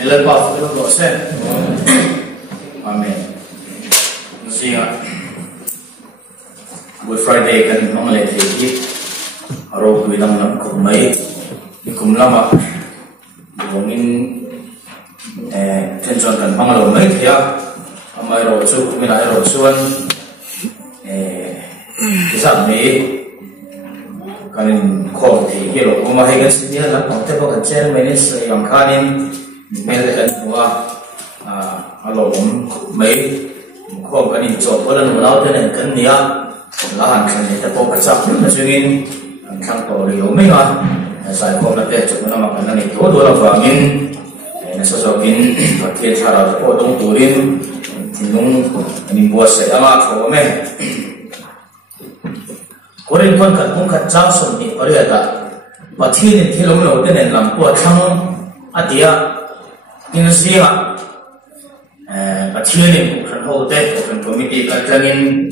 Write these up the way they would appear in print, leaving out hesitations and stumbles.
Ele pa fu lo se. Amen. Sia. Good Friday kan mang le thi aro ku dang lam kum mai kum lama bongin tension kan mang lo mai thia amai ro chu mi lai ro chuan kisam ni kanin kho thi hi ro ma hai kan si ni la pang te ko kan chen mai ni se yang khanin mel kan wa alo mai kho kanin cho ko lan lao te kan nia là hàng khăn thì tập bộ chắc là suy nghĩ khăn tổ liều mấy ngon sai không là để chúng nó mà cái này tốt đôi là vàng in nó sẽ cho in và thiên cha là tập bộ đông tuổi in thì mình mua sẽ ama khổ mẹ có đến con cần cũng cần trang sủng thì có được cả và thiên thì lồng lồng cái này làm của thăng à tía in gì à và thiên thì cũng cần hỗ trợ cũng cần committee cái trang in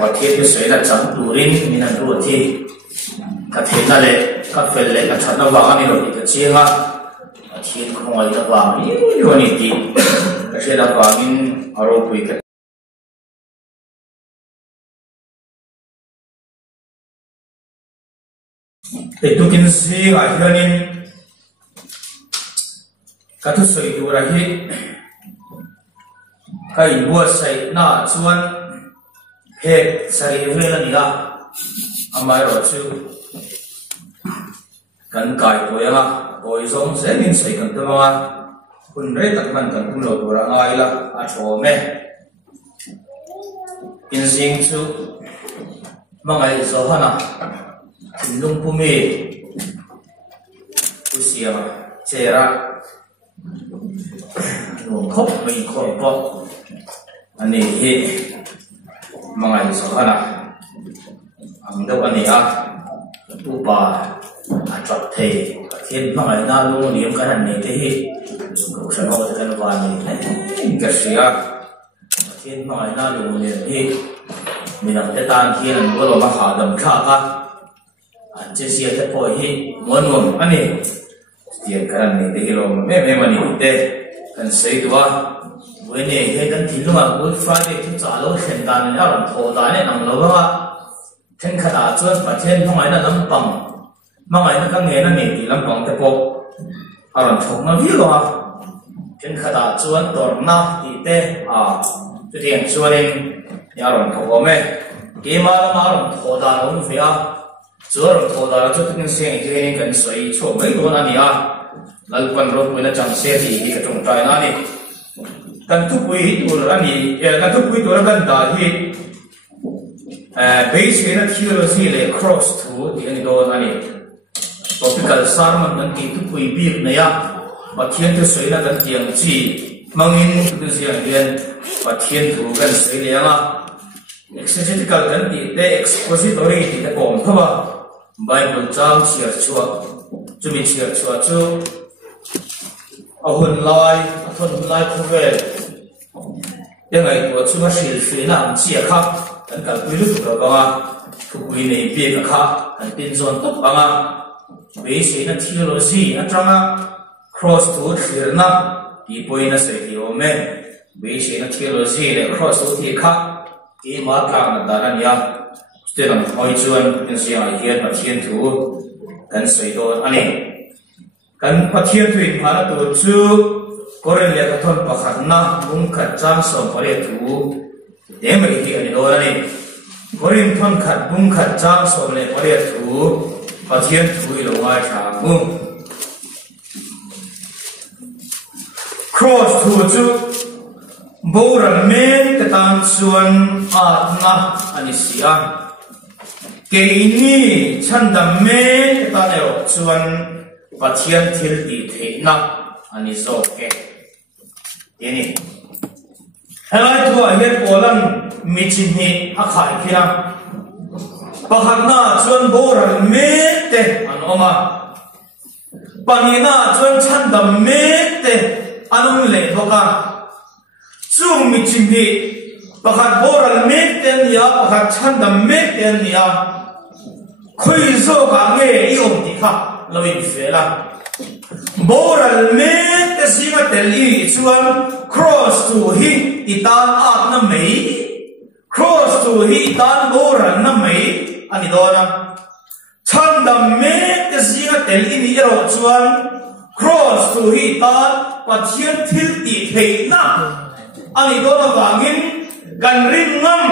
và thiết cái sợi là trắng turin mình ăn ruột thì các thiên là lệ các phê lệ các chọn nó vàng anh rồi cái chiên á thiên không ai nó vàng nhiều nhiều thì cái sẽ là vàng in ở đâu vậy cái để tôi kiến sĩ ở đây nên các thứ sợi tu ra hết cái bùa sợi na chuan hết sari về là nila amai rồi chứ cần cài tuổi à tuổi giống sẽ nên xây cần tâm à kun rét tắc man cần kun lột ra ngay là chó mẹ in sinh chứ mà ngày giờ hả in lung pu mê pu xia chế ra nụ khóc mình khổ bọ anh ấy hết mga isokana ang daw aniya upa atrat the thiên mga na lu niệm kanan ne te hi ko sa mo ta kan wa ni ka sia thiên mga na lu niệm hi minang te tan thiên ko lo ma ha dam kha ka an che sia te po hi mon ani thiên kanan ne te hi lo me mani te kan sei tuwa when they had until Good Friday to Zalo and Dan Aram told I and Lova Ten Kata, but 10 Mangana Lampang Mangana Kangana, Lampang the Pope Aram Tokma Villa Ten Kata, Chuan Dorna, Ite, to the ensuring Yaram Tokome, Game Aram Toda, Via, Zoram Toda, to say, and say, so Megona, Lalpan Road with a jump safety, he can try Nani. Kan tu pui tu ani kan tu pui tu kan dah hi base ni theology le cross tu di ani do ani topical sermon kan ki tu pui bi na ya pathian tu soi na kan tiang chi mangin tu siang hian pathian tu kan sei le anga exegetical kan ti te expository ti te pom thawa bible chang chia chua chu mi chia chua chu ahun lai thon lai khuvel yang ai ko chu ma sil na chia kha kan kal pui lu to ba thu pui nei pe ka kha kan tin zon to ba nga be se na theology atanga cross to thirna ti poina se ti o me be se na theology le cross to ti kha ti ma ka na da na ya te ram hoi chuan in sia ai hian pathian thu kan sei do ani kan pathian thu in mala to chu koren le ka thon pakhat na mung khat chang so pare thu demri hi ani do ani koren thon khat mung khat chang so le pare thu pathian thu i lo wa tha mu cross thu chu boran men ka tan chuan atna ani sia ke ini chandam men ka tan ero chuan pathian thil ti theina ani so ke ini helai tu ayat polan michin ni akhai khira pakhatna chuan boran me te an oma panina chuan chandam me te anum le boka chung michin ni pakhat boran me te ya pakhat chandam me te ya khoi zo ka nge i om ti kha loin fela moral me te singa teli chuan cross to hi itan at na mei cross to hi itan moral na mei ani dona chandam me te singa teli ni ero chuan cross to hi itan pathian thil ti thei na ani dona wangin kan rin ngam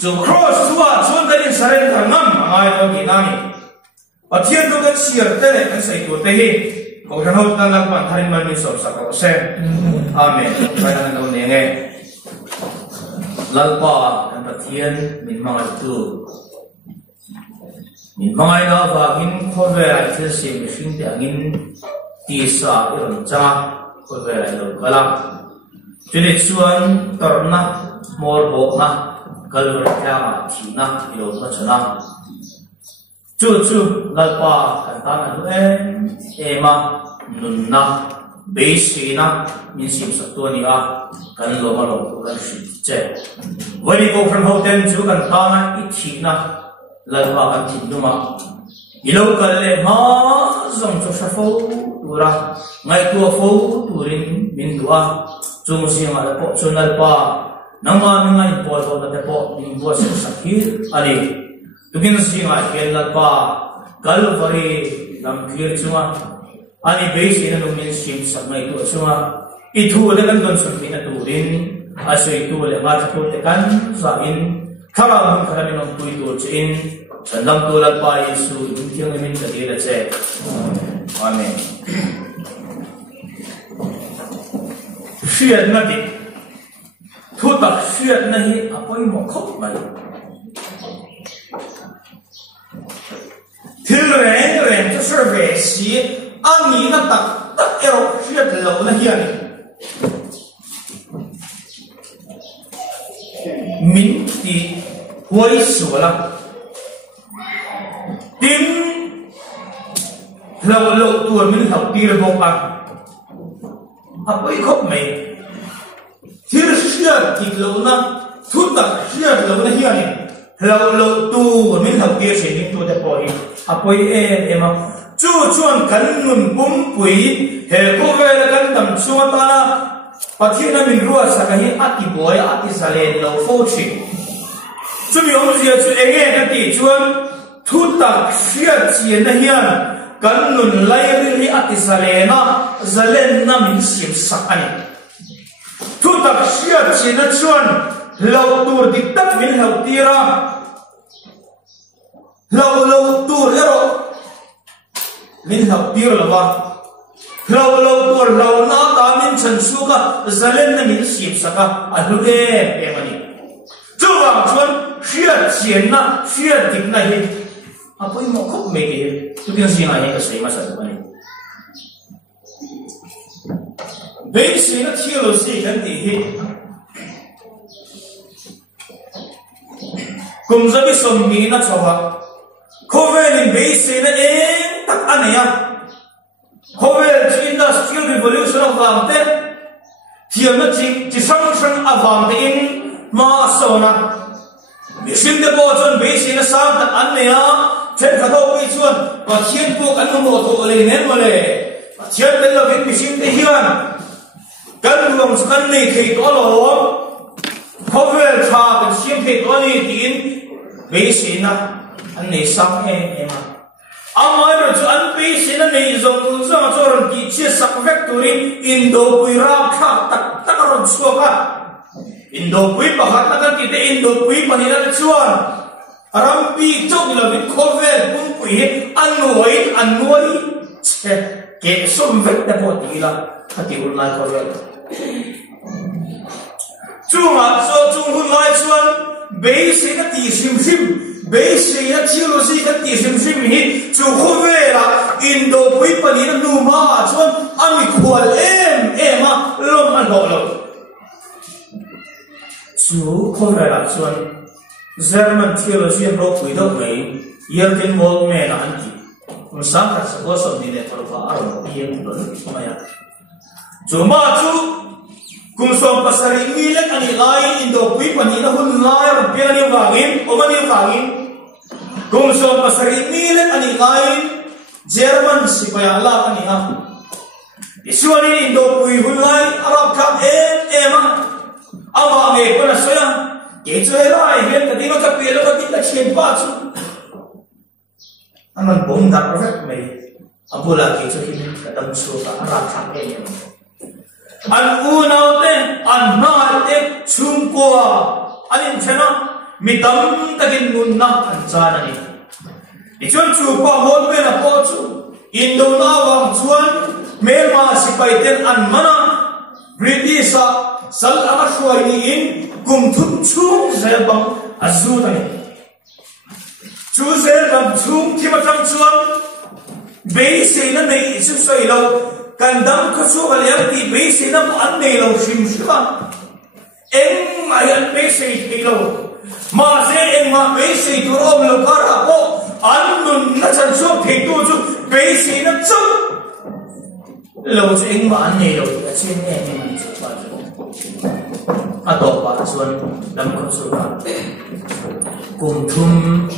chu cross chuan chuan kan surrender ngam angai do ki nami pathian do kan siar tele kan sai tu te hi ko ran hot na lang pan tharin man ni sob sakao se amen pai na no ne nge lalpa kan pathian min mangai tu min mangai na wa in khove ai thil se mi sing te angin ti sa iron cha khove ai lo kala chune chuan torna mor bo na kalur kya ma thina ilo na chana chu lalpa kan ta na ema nunna beisina min sim sa to ni a kan lo ma lo kan shi che wani ko from hotel chu kan ta na I thina lalpa kan thin duma ilo kal le ma zong chu sa fo tura ngai tu fo turin min dua chu si ma po chu lalpa nangma ngai po to na po min bo sa sakir ali tukin si nga ken lalpa kalvari lam clear chuma ani base ina no min sim sakmai to chuma ithu le kan don sumpi na turin asoi tu le ma chu te kan sa in thara mun khara min pui to chin chandam to lalpa yesu intiang min ka dira che amen shiyat na ti thu tak shiyat na hi apoi mo khop mai thil reng cho survey si ani na tak ero shiyat lo na hian min ti huai suala tin lo tur min thau tir bok a apoi khop mai thil shiyat ti lo na thu tak shiyat lo na hian lo tu min thau tir se ni tu de poi apoi ema chu chuan kan nun pum pui he ko vela kan tam chuan ta na pathina min ruwa sakahi ati boy ati salen lo fo chi chu mi om zia chu enge na ti chuan thu tak sia chi na hian kan nun lai ri ati salena zalen na min sim sakani thu tak sia chi na chuan lo tur dik tak min lo tira lo tur ero min hab tir lawa lo tur lo na ta min chan suka zalen na min sip saka alu mani chuwa chuan shia chien na shia dik na hi apoi mo khop me ke tu bin si ngai ka sei ma sa bani be si na thilo si kan ti hi kum zabi som mi na chawa Kovel base na tak anaya. Kovel industrial revolution of Vamte. Tiama chi sang avamte in ma sona. Mission de bojon base na sang tak anaya. Chen kado wi chuan pathian pu kan mo to le nen mole. Pathian de lo vin mission de hian. Kan luang kan nei thei to lo. Kovel tha kan sim thei to ni tin base na anh này sang em à ông nói rồi cho anh bị xin anh này dùng cho rồi kỹ chia sắp factory Indo quy ra khác tak rồi xua cả Indo quy bảo hát là cái gì Indo quy mà đi ra chuan ram bị chốt là bị cover cũng quy anh nuôi cái số vết đã bỏ đi là hạt tiêu lại cover chung à cho chung hun lại chuan base xin cái gì sim base ya chilo si ka ti sim hi chu khovela Indo pui pani na nu ma chuan ami khwal ema lom an lo chu khovela chuan German theology ro pui do mai Jürgen Moltmann an ti un sang ka so so ni le thor ba aro pi em don maya chu ma chu kum som pasari mile ani lai Indo pui pani na hun lai ro pe ni wangin o mani wangin kum som pasari mile ani lai German sipaya la ani ha isuani indo pui hulai arab kam ema ama me pona soya ke choera igen kadino ka pelo ka kita chen pa chu anan bom da perfect me abula ke chu hin kadam chu ka arab kam ema an unaute an naate chungkoa anin chena midam takin nunna an chanani ichon chu pa hol be na po chu indo na wang chuan melma sipaiten an mana British sal ama shwai in kum thum chung zebang azutani chu zebang chung thimatang chuan be se na nei isu soi lo kandam ka chu aliam ti be se na an nei lo shim shwa eng ai an be se ti lo ma se eng ma be se tu rom lo kara ko an nun na chan chu phe tu chu be se na chu lâu chuyện mà anh nhiều là chuyện nghe như mình sẽ bao giờ à tổ bà xuân đâm con xuân cùng thum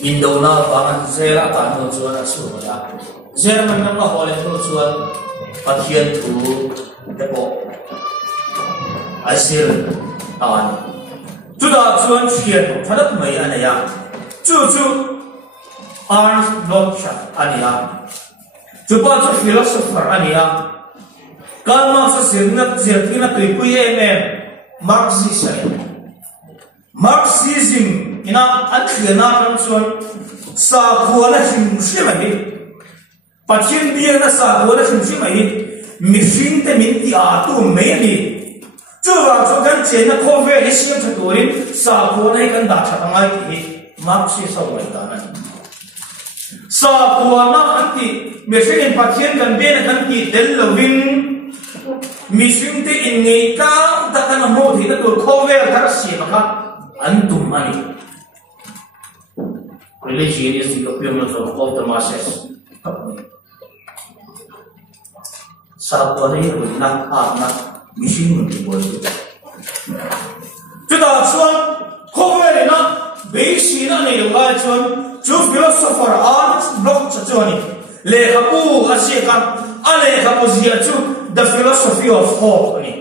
Indo na bangan zera kan no chuan a su da zera man nam la hole no chuan pathian thu depo asir an chu da chuan thian thadak mai anaya chu Ernst Bloch ania chu pa chu philosopher ania Karl Marx sirnat zertina tuipui Marxism ina athliana kan chuan sa khuana him shimani pathin biang na sa khuana him shimani mihring te min ti a tu me ni chuwa chu kan chena khove ni siam thaturin sa khuana kan da thatangai ti Marxism mai ta na sa khuana anti mihring pathin kan be na kan ti del lovin mihring te in ngei ka ta kan mo thi na tur khove thar si ma antum ani religion is the opinion of the masses sabore na ana mission ni bol chuda chuan khowere na beisi na nei wa chuan chu philosopher Ernst Bloch chuani le khapu asika ale khapu zia chu the philosophy of hope ni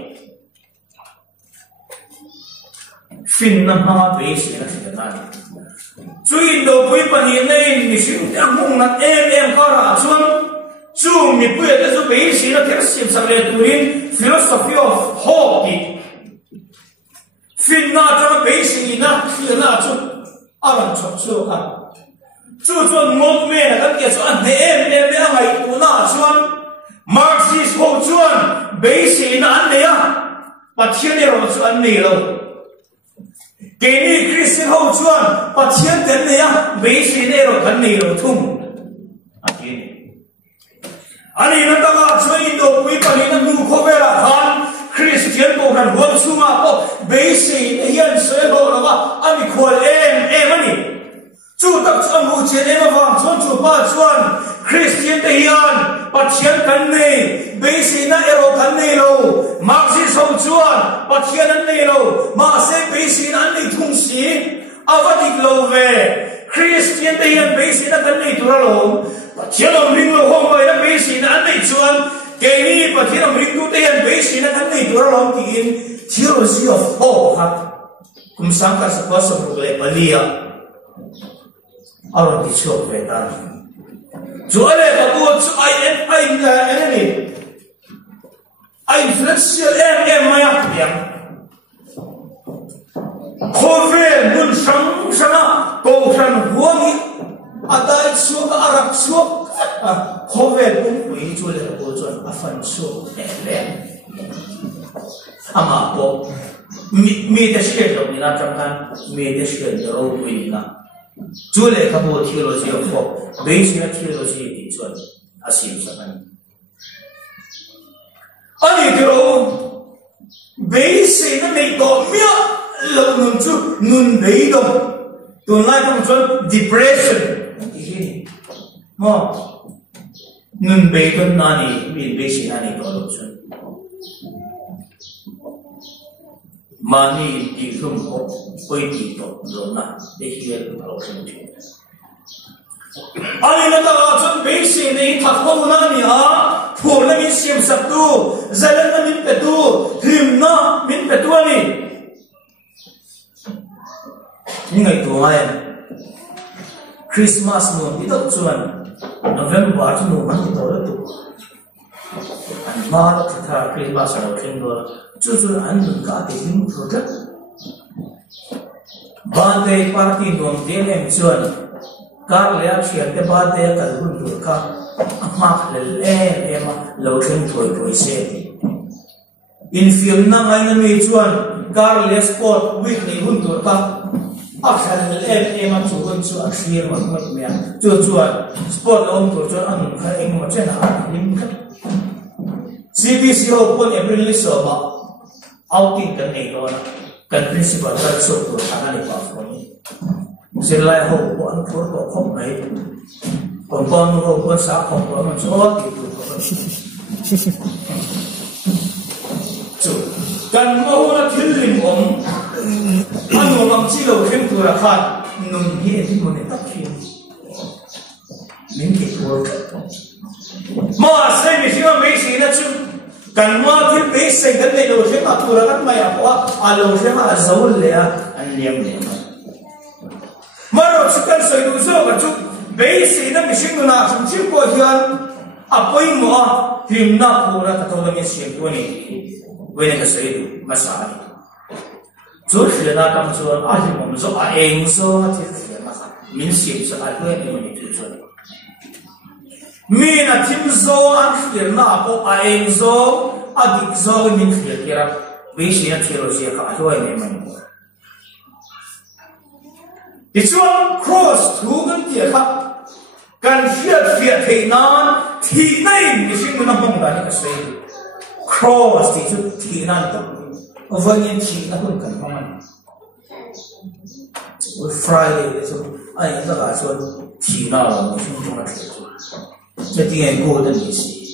fin na ma beisi na chana chu indo pui pani nei ni sim ta mung na em kara chuan chu mi pui ta chu beisi na thir sim sang le turin philosophy of hope fin na ta beisi na thir na chu aran chok chu ka chu ngot me na kan ke chuan ne em me ngai tu na chuan Marxist ho chuan beisi na an ne ya pathian ro chuan nei lo Kini Christian ho chuan pathian ten ne ya beisi ne ro kan nei lo thum ani na ta ga choi do pui pani na nu khobera khan Christian ko kan hol chunga ko beisi ne yan se ho lo ga ani khol em ani chu tak cham hu che ne ma wang chon chu pa chuan Christian te yan pathian kan nei beisi na ero kan nei lo Marxist ho chuan pathian an nei lo ma se beisi na nei thung si avadik lo ve Christian te yan beisi na kan nei tura lo pathian lo ring lo ho mai na beisi na nei chuan ke ni pathian ring tu te yan beisi na kan nei tura lo tin theology of hope ha kum sangka sa ko sa le palia aron ti chok ve ta Joale kabu chu enemy influential maya piang khove mun sang ko san huani adai chu ka arak chu khove mun wi chu le ko chu afan chu le ama ko mi de shke lo ni na chamkan mi de shke ro wi na Jule kabu theology of hope, based on theology is what assumes ani. Ani kiro based on me go mia lo nun chu nun dei dong. Tun lai kong chuan depression. Mo nun bei don nani min based ani ko lo chuan. Mani di rum ko koi di to lo na de hiel lo shin chu ani na ta chon beisi nei thak ho na ni a phù là mình xiêm sập tu giờ là mình phải tu tìm nó mình phải tu đi những ngày tuổi này Christmas luôn đi đâu chuẩn November cho mùa mắn tổ đó tụ anh mà là thực ra Christmas ở trên đó chú anh đừng cả thì những thứ rất birthday party luôn tiếng em chuẩn các lễ chuyện cái birthday cả luôn tuổi cả mặc em lâu trên tuổi xe in film na ngay na mi chuẩn các lễ sport week này luôn tuổi cả action em chú con chú action mà mất mẹ chú sport ông tuổi chú anh khai em mà trên nào lim khát CBC Open April list mà outing cái này đó cần principal cái số tuổi thằng này bảo con xin lại hậu quả của không mấy còn con hậu quả xã không có mà số thì chú cần mau là thiên linh ông anh ngồi bằng chỉ đầu thêm tuổi là khăn nôn hiền thì mình tắt hiền mình kịp tuổi mà xem mình xem mấy gì đó chứ cần mà thêm mấy gì cái này đầu thêm mà tuổi là cái mày à quá đầu thêm mà giấu lệ anh liêm lệ mà rồi chỉ cần xây đủ số mà chút mấy gì đó mình xem nó chúng chịu qua thiên apoi mà thêm na pura cái thằng mình xem tuổi này về cái xây đủ mà sai chú khi nào tâm chú ai thì mình chú anh chú thì khi mà mình xem sẽ ai quên mình thì chú mình là team chú anh khi nào có anh chú anh chú mình khi kia vì sao thì rồi sẽ cả thôi mình thì chú cross thu cái gì khác cần phiệt thì nó thì này mình xem nó không phải cái xây cross thì chú thì nó vậy nên chỉ là không cần phong anh Friday so anh rất là xuân chỉ nào là mình không có chuyện cái tiếng Anh golden gì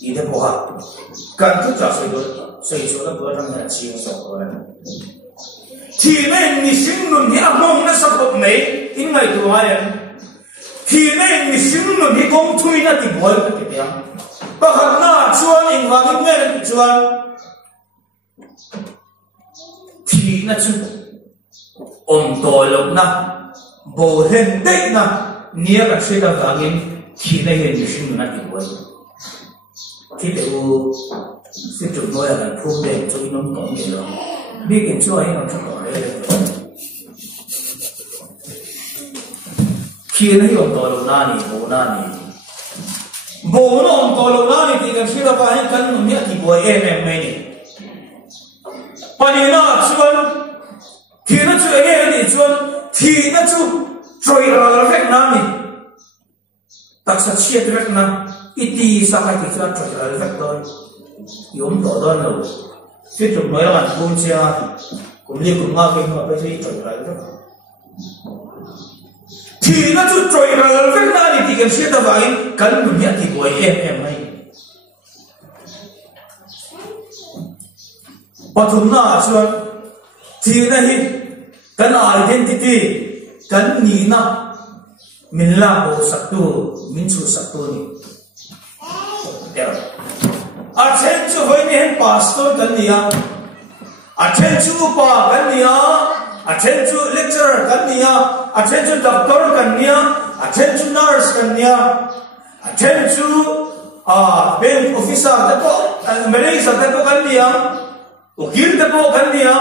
ý thế bộ học cần thức cho xây số là bữa năm là chiều sổ rồi thì nên mình sinh luôn thì mong nó sắp hợp mấy in ngày tuổi ai thì nên mình sinh luôn thì công thui nó thì bồi cái tiếng bác học na chuan in vào cái nghe là chuan thì nó chứ ông tôi lúc na bồ hen tết na nia cả sẽ là vàng thì này hiện được sinh nó thì quên thì để u sẽ chụp tôi là phun đèn cho nó có gì đó biết cái chỗ ấy nó cho có đấy khi nó ông tôi lúc na bồ nó ông tôi lúc na thì cái sẽ là vàng cái nó nia thì bồi em này bây giờ chuan thì nó chú nghe thì chuan thì nó chú trôi ra vẹt nam đi tất cả chia vẹt nam ít đi sao hay thì chuan trôi ra vẹt thôi yếm đỏ đỏ nữa phía trước nói là bạn cũng chia cũng liên cũng ngao kinh mà bây giờ trôi ra vẹt thì nó chú trôi ra vẹt nam thì cái chia tao vậy cần mình nhận thì của em hay và thùng na chuan thì này cần identity cần nina mình làm bộ sắc tu mình chú sắc tu ni được à trên chú với mình pastor cần nia à trên chú pa cần nia à trên chú lecturer cần nia à trên chú doctor cần nia à trên chú nurse cần nia à trên chú bank officer thế có manager thế có cần nia ukil te po kan nia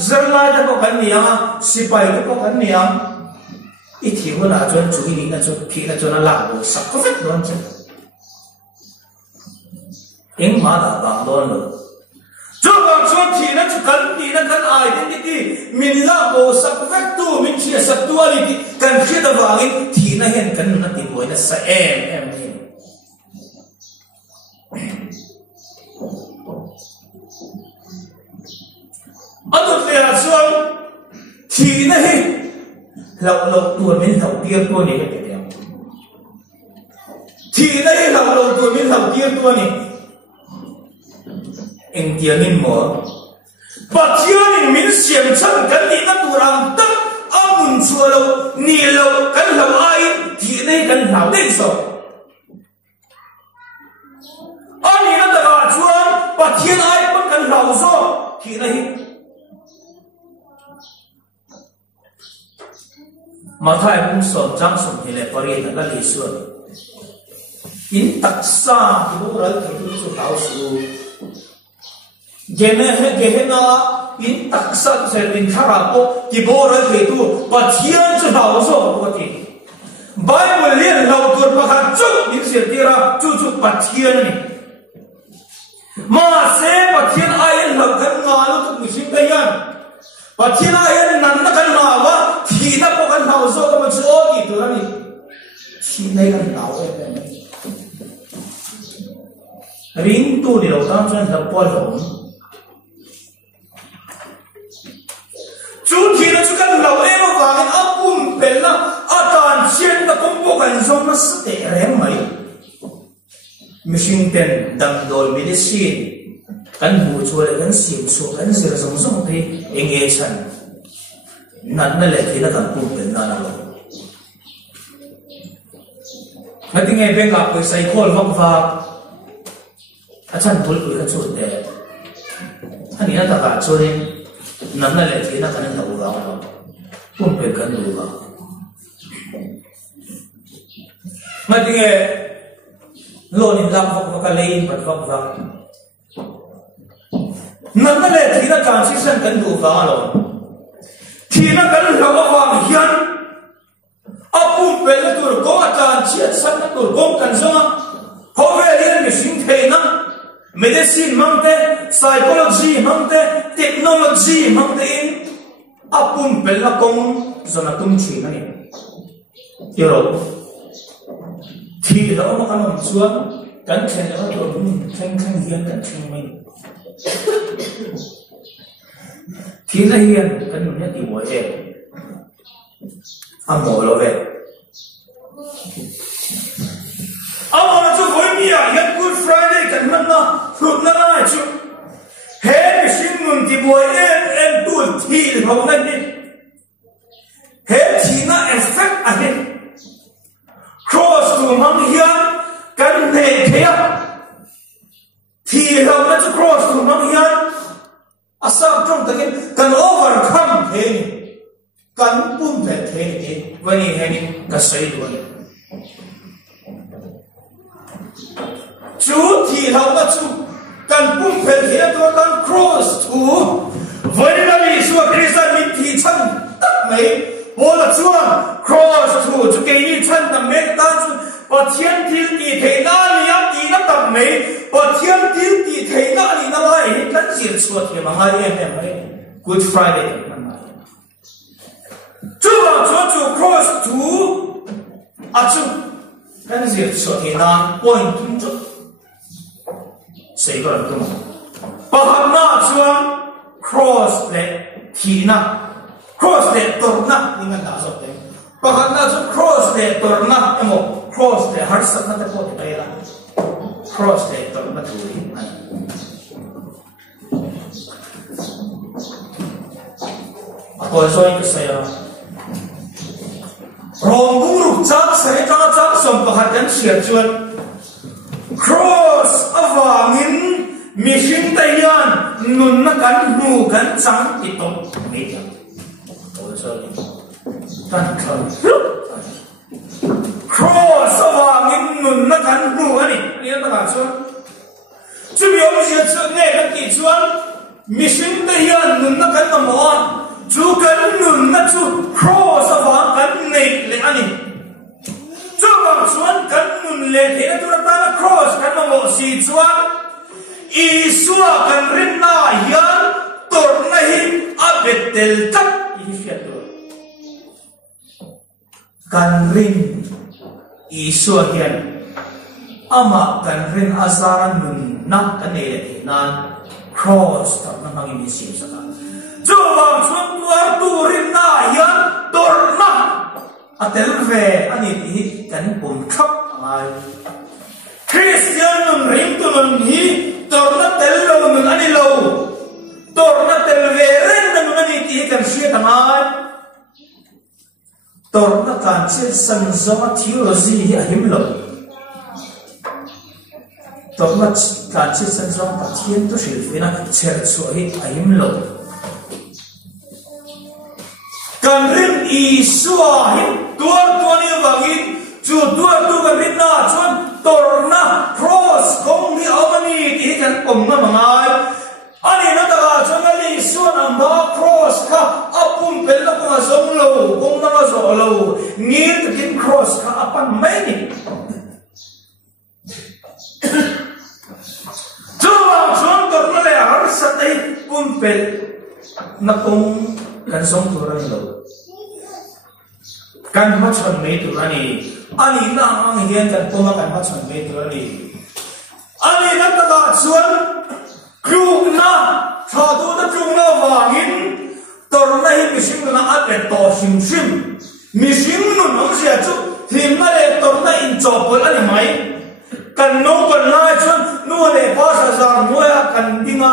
zerla te po kan nia sipai te po kan nia ithi hona chon chui ni na chu khi na chona la bo sak ko vet don che eng ma da ba don lo chu ba chu thi na chu kan ni na kan identity min la bo sak vet tu min chi sak tu ali ti kan chi da wa ngi thi na hen kan na ti boy na sa em ni anh tôi là xuân thì này lậu tuổi mình lậu tiền tôi này cái điều thì đây lậu tuổi mình lậu tiền tôi này anh tiền mình mở và tiền mình xiêm chân cái gì nó tụ làm tất ông muốn xua lậu nì lậu cái lậu ai thì đây cái lậu đấy rồi anh pathian ai pun kan lau zo thi na hi mathai pun som jang som hele pari na la li su in taksa ki bo ral thu chu tau su gehena in taksa se in thara ko ki bo ral thu pathian chu tau zo ko ti Bible lian lau tur pakhat chu in se tira chu pathian ni ma se pathian ai lau kan nga lu tu mishim ka yan pathian ai nan na kan ma wa thi na ko kan lau zo ka ma chu o ki tu ni thi nei kan lau e ring tu ni lo tang chuan la pol lo chu thi na chu kan lau e ma wangin apum pel na atan chen ta kom po kan zong na ste rem mai mishing ten dam dol medicine kan bu chu le kan sim so kan zir zong zong pe enge chan nan na le thina kan pum pel na na lo ngating e beng ka poi sai khol vak va achan bul ku ka chu te ani na ta ka chu ni nan na le thina kan na u ga lo pum pel kan lu ga ngating e lo ni lam vak va ka lein pat vak va nan na le thina transition kan lu ga lo thina kan lo wa hian apum pel tur ko atan chiat san tur gom kan zonga hovelian machine theina medicine mangte psychology mangte technology mangte in apum pel la kong zona tum chi na ni yoro thi lo ma kan chuan kan chen lo tur theng theng hian kan theng mai thi la hian kan nu ti mo e amo lo ve amo chu voi mi ya Good Friday kan na thut na na chu he machine mun ti boy em tu thi ho na ni he thi na effect a he cross to mang hian kan ne thea thi ho na chu cross to mang hian asap trong takin kan overcome he kan pum ve the ni vani he ni ka sai do ni chu thi lau na chu kan pum ve the do kan cross to vani na li su krista mi thi chan tak mai bola chuan cross to chu ke ni chan na me ta chu pathian til ti the na ni am ti na tak mai pathian til ti the na ni na lai ni kan jil chuat ke ma ngai em mai Good Friday chu cross to achu kan zir so ina point tu sei gar tu pahamna chuan cross le thina cross le torna ninga da so te pahamna chu cross le torna emo cross le har sak na te po te la cross le torna tu ri apo so in sai Romburu chak sai chak som pakatan siya chuan cross awangin mission tayan nun na kan nu kan chang itong media sorry tan cross awangin nun na kan nu ani ni ta chuan chu biom siya chu ne kan ti chuan mission tayan nun na kan amon chu kan nun na chu cross awang kan nei le ani chu bang chuan kan nun le the tu ta cross kan mo si chuan isua kan rin na hian tor na hi abetel tak i fiatu kan rin isua hian ama kan rin azaran nun na kan nei le nan cross tak na mangi mi si sa chu bang chuan tu rin na hian tor na atel ve ani ti kan pum khap ai Christian nun ring tu nun hi torna tel lo nun ani lo torna tel ve ren nun ani ti kan sia tangai torna kan se san zoma theology hi ahim lo tóm là cả chiếc sân sông và thiên tôi sử dụng là chèn chuỗi aim lộ cần rin y xua hin tua như vangin chu tua cần rin na chuan torna cross kong ni amani ti kan om na mangai ani na ta chuan ali suan amba cross kha apum pel na ko zong lo kong na ma zo lo ngir kin cross kha apan mai ni chuan torna le har satai pum pel na kong kan song tura ni lo kan ma chon me tura ni ani na ang hian kan poma kan ma chon me tura ni ani na ta chuan krung na tha tu ta krung na wangin torna hi mishing na at to shim mishing nu no sia chu thim na le torna in chopol ani mai kan no kan na chuan nu le pa sa zar moya kan dinga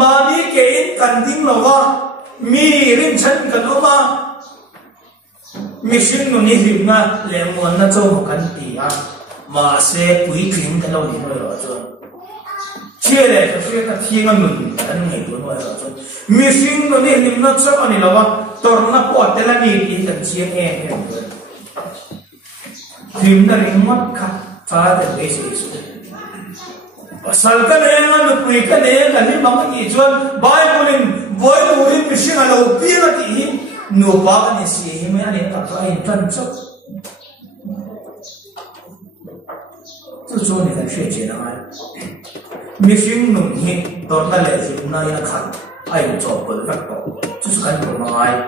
mani ke in kan ding lawa mi rim chan kan oma mishing nu ni him na le mon na cho kan ti a ma se pui thim kan lo ni mo lo cho che le che ka thi nga nun kan ngai tu mo lo cho mishing nu ni him na cho ani lawa tor na po te la ni ti kan chiang e him na ring mat kha ta de be se su pasal kan enga nu pui kan e kan ni ma ki chuan bible in voi murin mishing alo pi na ti him nu pa kan si him ani ta ka in tan cho这说你在学姐的爱，没心弄你，到那来是那样看，爱做不得到，就是看懂了爱。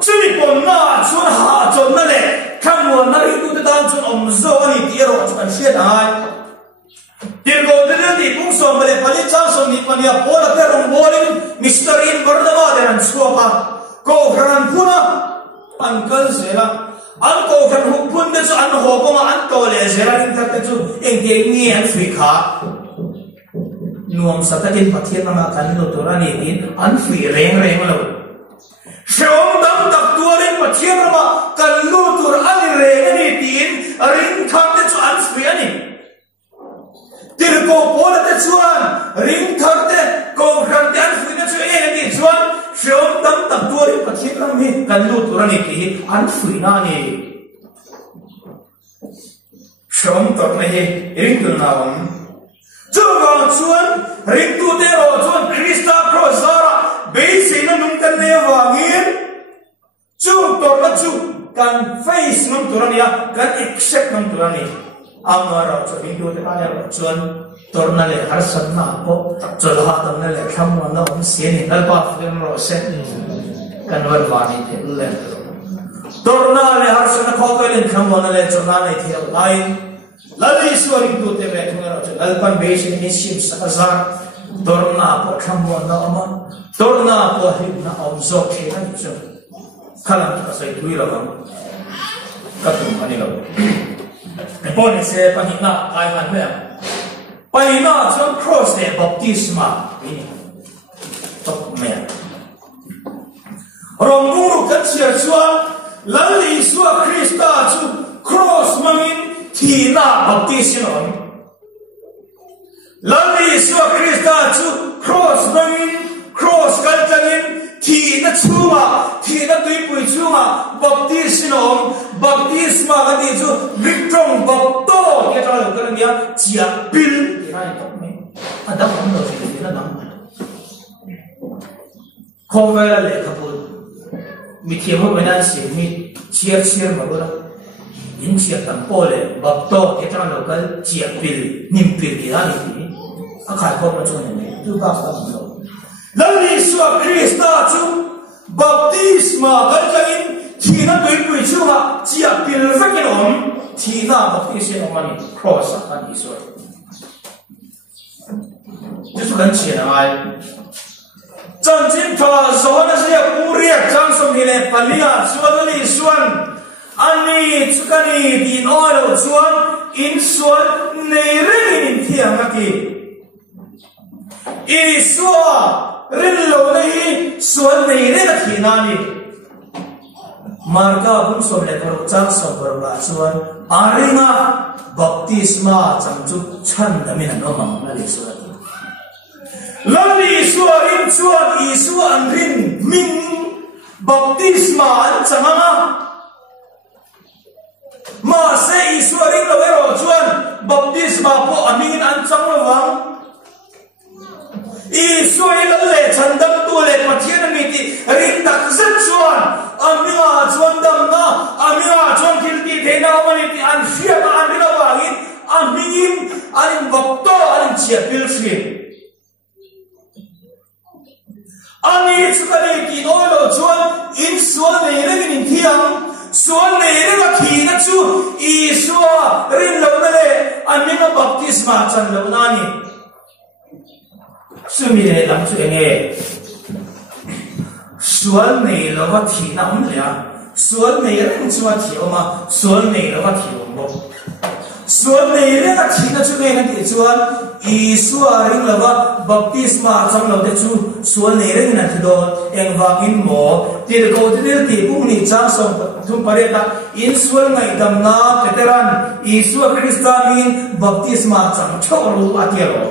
这里本那说哈做那嘞，看我那里都在当中，我们说你第二我传学的爱。第二个的人你不说没嘞，把你张说你把你要播了在龙波里，Mr. 不是嘛的人说吧，够看人不呢，按跟谁了？anh cô khăn hụt phun đến cho anh hồ có mà anh tôi để sẽ ra những cái chú anh tiếng nghe anh phi khá nuông sát cái phát hiện mà cái nó tôi ra nhìn anh phi rèn rồi sớm đâm tập tua lên phát hiện mà cái nó tôi anh rèn này tin rèn thằng đến cho anh phi anh tiền cô bố là đến cho anh rèn thằng đến cô khăn đến anh phi đến cho anh đi cho anh sớm đâm tập tua lên phát hiện mà cái nó tôi ra nhìn anh phi na này sớm tập này rèn được nào cho vào chuan rèn tu để vào chuan Krista Prozara bây giờ nó nung cái này vào nghiền chú tập là chú can face nung tu ra này can accept nung tu ra này amara cho rèn tu để vào này chuan torna le har san na ko chol ha tam le kham na om se ni dal pa film ro se kan war wani the le torna le har san kho ko len kham na le chona le the lai lali suari tu te be thunga ro lal pan be se ni sim sakazar torna po kham na ama torna po him na om zo ke na chu khalam ka sai tui lo bang ka tu ani lo pon se panina kai man me panina chuan cross le baptisma ini top me ronguru kan sia chuan lali suwa Krista chu cross mangin thina baptism lali suwa Krista chu cross mangin cross kaltangin thina chuma thina tuipui chuma baptisma ka ti chu victrom bapto ke ta lo kan dia chia bil ke hai top me adam on lo se na dang khowela le kapul mi thiam ho bena se mi chiar ma bora in chia tam pole bapto ke ta lo kal chia bil nim bil ke ha ni a khai ko ma chu ne tu ba sa lo lali suwa Krista chu baptisma kaltangin thina tuipui chuma chia bil vakin om thina baptism mani cross an iso just kan chia ai chan chin tha zona se puriya chang som hile palia suadali suan ani chukani din oil chuan in suan nei rin thiang aki i suwa rin lo nei suan nei re thina ni marka bun som le kor chak som kor ba chuan aringa baptisma changchu chan damin no mang la le so lali suar in chuan isu an rin min baptisma an changanga ma se isu rin lo ero chuan baptisma po amin an changlo wang isu in le chandam tu le pathian mi ti ring tak zat chuan amia chuan dam na amia chuan thil ti the na mani ti an sia ma an lo wangin aming an bapto an chia pil sri ani chukani ki no lo chuan in suan nei le in thiam suan nei le ka thi na chu isu rin lo na le amina baptisma chan lo na ni sumi le lam chu enge suan nei lo ka thi na le suan nei le chu ma thi oma suan nei lo ka thi om suan nei le ka thi na chu nei na ti chuan isu ring lo ba baptisma chang lo de chu suan nei ring na thi do eng wangin mo ti ko ti pung ni chang song thum pare ta in suan ngai dam na veteran isu kristanin baptisma chang choro atielo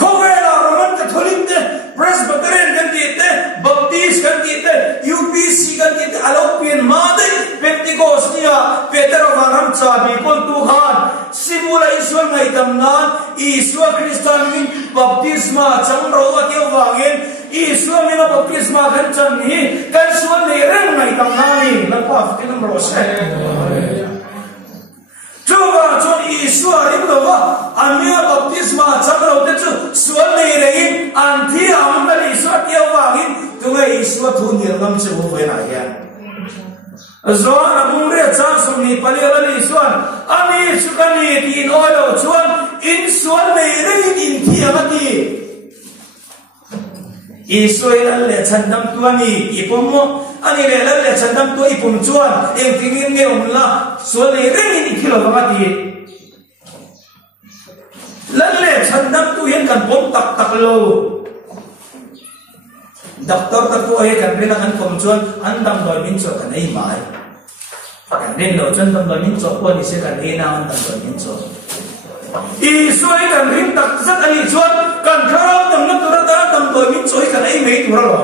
Kovela Roman Catholic Presbyterian kan kita, Baptist kan kita, UPC kan kita, Alopian Made, Pentecost niya, Peter Varam sabi kon Tuhan, simula Iswa ngai damnan, Iswa Kristanin baptisma chang rawa tiyo wangin, Iswa mina baptisma kan chang ni, kan suan lereng ngai damnani, nagpaf kinam rose. Coba cuan Isu arim loba, amia baptisma cakra udah cu suan nerein anti amal Isu tiap wangin, tungai Isu tunir lam cebu benaya. Zoan abungre cak sumni palialan Isuan, ami sukani tin oilo cuan in suan nerein inti amati. Isu ilan le chandam tuani ipomo. Ani rela le chandam tu ipum chuan eng tingin nge omla suan nei ring ni khilo kamati lan le chandam tu yen kan bom tak lo doctor ta tu ai kan rela kan kom chuan an dam doi min cho kan ei mai kan ren lo chan dam doi min cho ko ni se kan ei na an dam doi min cho isu ai kan ring tak zat ani chuan kan kharo dam na tura ta dam doi min cho kan ei mei tura lo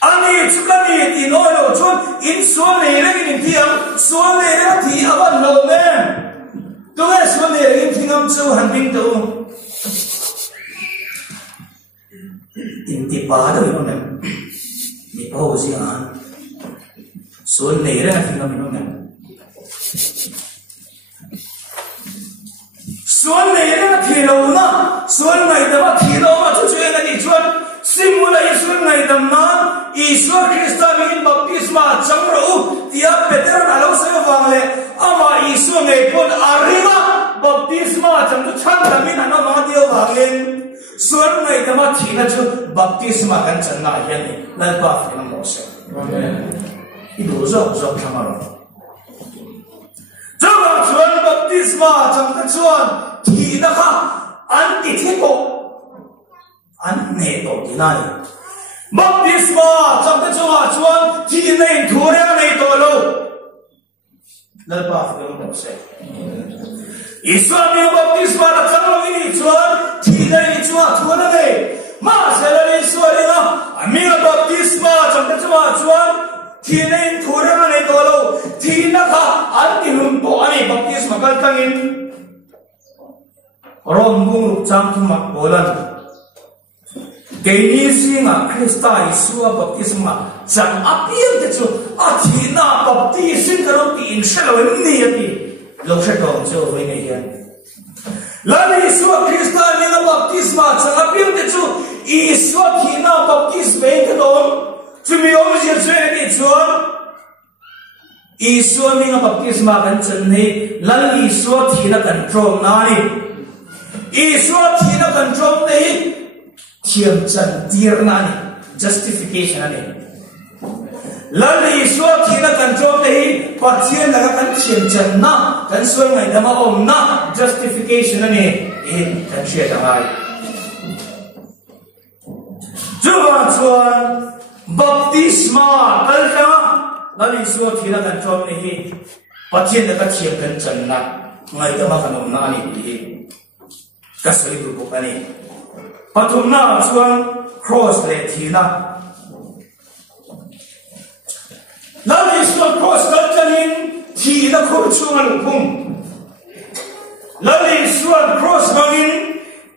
ani chukani ti no lo chun in suan nei le in thiam suan nei le thi awan lo me tu e suan nei in thingam chu han bing to in ti pa da no me ni pa ho si an suan nei le thingam no me suan nei le thi lo na suan nei da ma thi lo ma chu chu en ni chuan simula Isu ngai damna Isu Kristanin baptisma changro tia Peter alo se wangle ama Isu ngai pon arima baptisma changru chan damin ana ma dio wangin suan ngai dama thina chu baptisma kan channa yan ni lal pa fina mo se amen idu zo thamaro jaba chuan baptisma changta chuan thina kha anti thiko an ne to dinai baptisma changta chuan thi nei thura nei to lo lal pa fina mo se Iswami baptisma na changlo ini chuan thi nei chuan thura nei ma sela nei suarina amina baptisma changta chuan thi nei thura nei to lo thi na kha anti lum to ani baptisma kal tangin rom bung chang thuma bolan Kini singa Krista Isua baptisma chang apiam te chu athina baptisin karo ti in shalo ni ati lo shetong chu voi nei yan lan Isua Krista ni baptisma chang apiam te chu Isua thina baptisme ke dom chu mi om je chu ni chuan Isua ni baptisma kan chan nei lan Isua thina control na ni Isua thina control nei thiam chan tir na ni justification ani lan Isu thina control nei pathian laga kan thiam chan na kan suai ngai dama om na justification ani kan share dangai juwa chuan baptisma isma kalja lali suwa thina kan chom ni hi patien da ka thiam kan channa ngai da ma kanom na ani hi ka soi bu ko ani pathumna chuan cross le thina lali suwa cross kaljanin thina khur chuan khum lali suwa cross bangin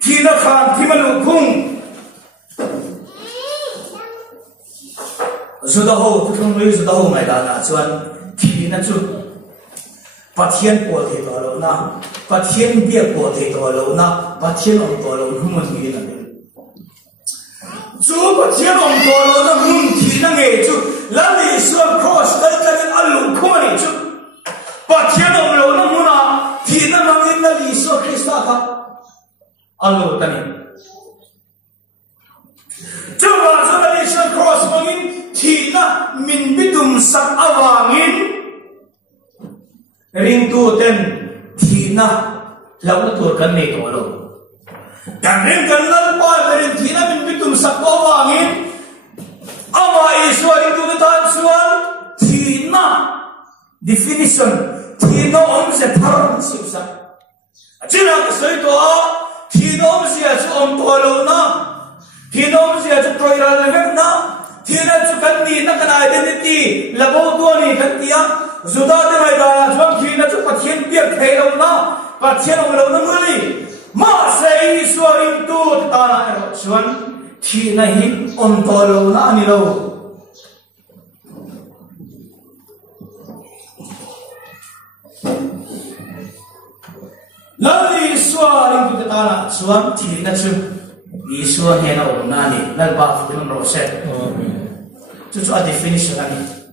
thina khan thimalu khum Sudah ho, tukang lagi sudah ho mai dah cuan ti na cu patien po the to lo na patien bia po the to lo na patien om to lo hum ni na cu patien om to lo na hum ti na nge cu la ni suan cross dal ka ni alu khum ni cu patien om lo na muna ti na mangin na li so Krista ka alu tani cu ba cu la ni suan cross mangin Tina min bidum sak awangin ring tu ten Tina lalu tur kan ni tolo dan ring kan lalpa ring Tina min bidum sak awangin ama iswa ring tu tan suan Tina definition Tina om se thar sipsa ajina kasoi to Tina om se om tolo na Tina om se toiral levek na Tina cukan ni nak kena identity labo tu ni kan dia sudah dengai dah jual Tina tu patien biar thaylo na patien orang na muli masai suaring tu tanah jual Tina hi ontolo na ni lo lalu suaring tu tanah jual Tina tu Isua hena umnani nalba film roset tu a definition ani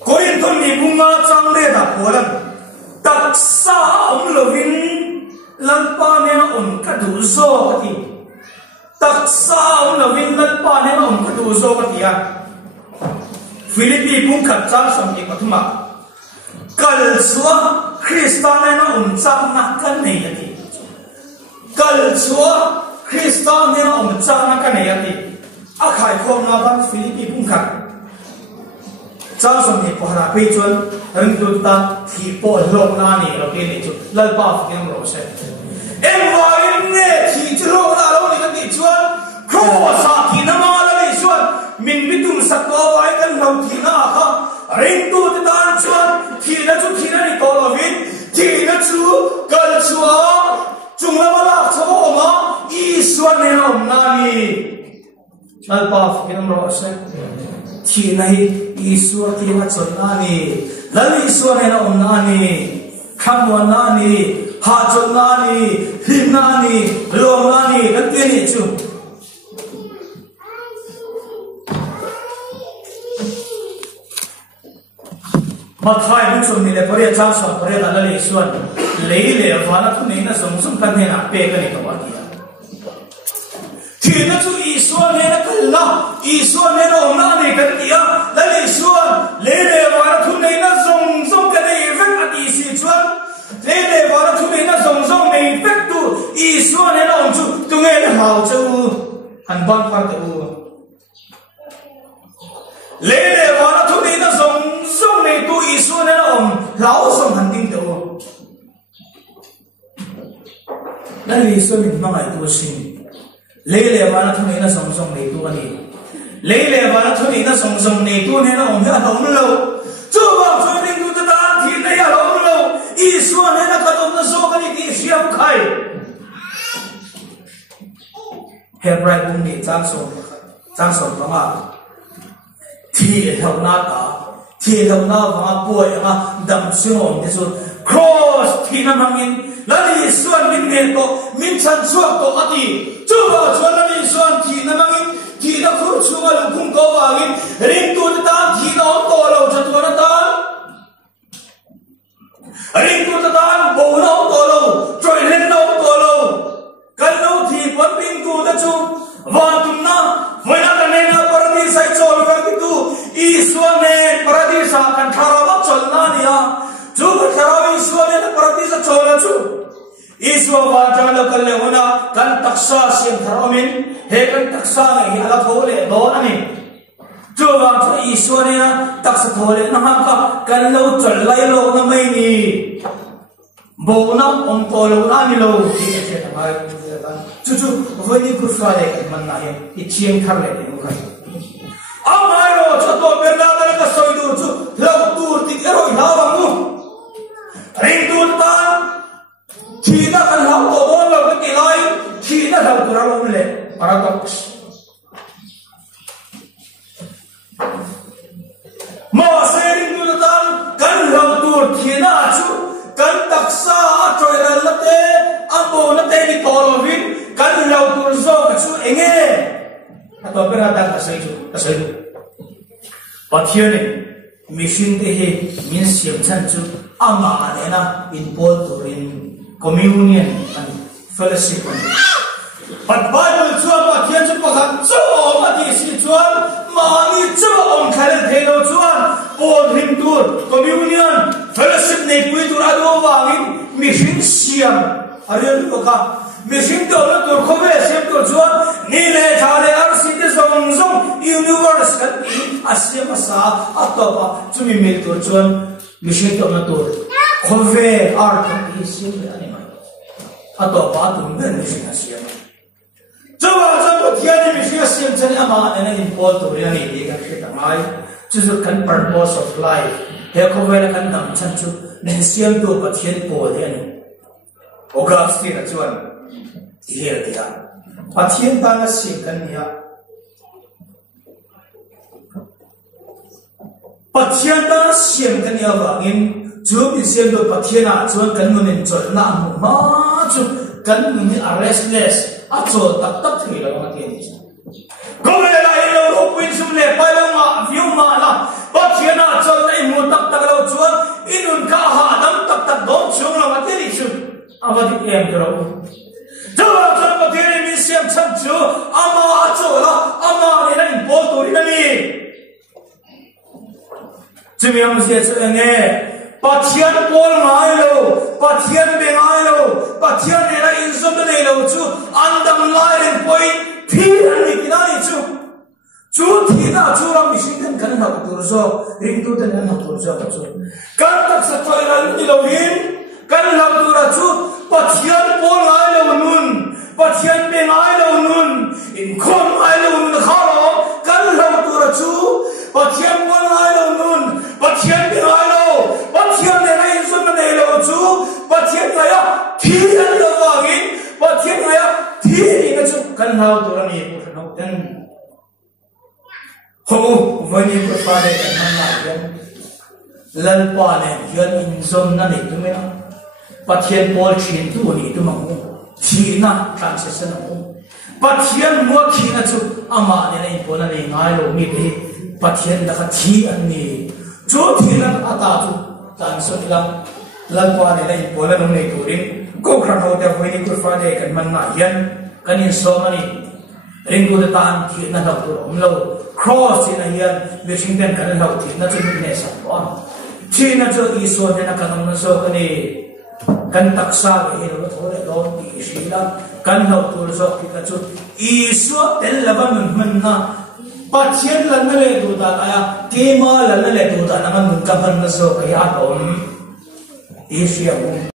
Korinthon ni bunga changle da polan taksa umlovin lalpa ne ka du zo kati taksa umlovin lalpa ne ka du zo kati ya Filipi bung khatcha samki pathuma kalswa Kristana na umchak na kan nei ati kalswa Kristana na umchak na kan nei ati akhai khom na ban Filipi bung khat cha som ni pohra pe chon ring tu ta thi po lok na ni ro ke ni chu lalpa fiam ro se em wa in ne thi chu lo na lo ni kan ti chuan kho sa ki na ma la ni chuan min bitum sakwa wai kan lo thi na kha ring tu ta chuan thi na chu thi na ni to lo vin thi na chu kal chua chung la ma la cho ma I suan ne om na ni lalpa fiam ro se thi nai Isua kima chonani lali Isua hena omnani khamwanani hachonani himnani lomnani kantiani chu mathai bu chomni le pare cha sa pare lali Isua leile wala thu neina somsum kan hena pe kani tawati Tina tu Isua hena kalla Isua hena omnani kantia lali Isua lele wala thu neina zong kani vek ati si chuan lele wala thu neina zong nei vek tu Isua hena om chu tu nge hau chu han ban par tu lele wala thu neina zong nei tu Isua hena om lau song han ding tu lali Isua min mangai tu sin Lele wala thu neina song nei tu ani Lele wala thu neina song nei tu ne na om ha hom lo chu wa chu ring tu ta thi nei ya hom lo Isua ne na ka dom na so ka ni ti siam khai Hebrai bung ni chang so ma thi thau na ta thi thau na wa poi ma dam siom de so cross thi na mangin lali Isua min ne to min chan chuak to ati chuwa chuan lali Isua thi na mangin thi na khur chunga lu khum ko wangin ring tu ta thi na to lo chatu na ta ring tu ta bo na to lo troi len na to lo kal no thi pon ping tu ta chu wa tum na voi na ne na paradis ai chol ka ki tu Isua ne paradis a kan thara wa chol na nia chu ka thara Isua ne paradis a chol chu Iswa wa jang lo kan le hona kan taksa siam tharomin he kan taksa ngai ala thole do ani chu wa chu iswa ne taksa thole na ha ka kan lo chal lai lo na mai ni bo na om to lo na ni lo ti che ta mai chu chu vani ku fa le kan man na he I chiang thar le ni ka amai ro chu to ber na na ka soi du chu lo tur ti ero ha wa mu ring tur ta khi đã cần học của bố là cái nói khi đã học của nó luôn lệ paradox mà sẽ đi tu tan cần học tu khi nào chú cần đặc sa trời là lấp tê abo lấp tê đi to rồi vin cần học tu rồi chú anh nghe atau berada ke situ pathian ni mission te he min siam chan chú ama na input turin communion and fellowship. But Bible chuan ma thian chu pakhat chu ma ti si chuan ma ni chu om khal thelo chuan pol him tur communion fellowship nei pui tur ado wangin mission siam arian ka mission to na tur khove siam to chuan ni le thale ar si te zong zong universe kan asiam sa atopa chumi mil tur chuan mission to na tur khove ar kan siam ani atau patung ben mission asiam. Coba tiada mission asiam jadi ama ane import tu yang ini kan kita mai. Justru kan purpose of life. Dia kau boleh kan nam cancu asiam tu patian boleh ni. August ni cuan dia dia. Patian tanah asiam kan dia. Patian tanah asiam kan dia bangin. Chú bị xem được bậc thiên hạ chú cần mình chuẩn làm mà chú cần mình restless áp dụng tập thì là bằng tiền có lẽ là in lâu không quên xung lệ phải là mà view mà là bậc thiên hạ chuẩn lại muốn tập lâu chú in cả hạ đâm tập đốn xuống là bằng tiền chú vậy thì em rồi cho là cho bậc thiên mình xem chân chú ama chú là ama này là important tuổi này chú mình sẽ cho nghe Patian Paul ngai lo, patian be ngai lo, patian era insom de lo chu, andam lai ren point thi ani kinai chu thi na chu ram mission kan na tur zo, ring tu den na tur zo chu. Kan tak sa choi ran ni lo hin, kan la tur chu, patian Paul ngai lo nun, patian be ngai lo nun, in kon ngai lo nun khalo, kan la tur chu, patian Paul ngai lo nun, patian be ngai lo Patian ni lain semua ni lo tu, patian saya tiada lagi, patian saya tiada ingat tu kan hal tu orang ni pun nak dan, wani berpada kan mana yang lalpa ni yang insom nani tu mana, patian Paul chin tu ni tu mahu, China transition mahu, patian mua China tu ama ni lain pun nani ngai lo ni deh, patian dah tiada ni, tu tiada ada tu. Tan setelah lakuan ini boleh mengenai turin, kau kerana hotel ini kurfade kan mana yan kan insoma ni ringgu depan kita nak tu umlo cross ini yan Washington kan nak tu nak cuma ni sahaja. Cina tu isu ni nak kan masuk ni kan taksa ni lo tu orang di Islam kan nak tu masuk kita tu isu terlalu mana Patian lana le tu dah kaya, kema lana le tu dah, nama muka pernah so kaya tom, Asia pun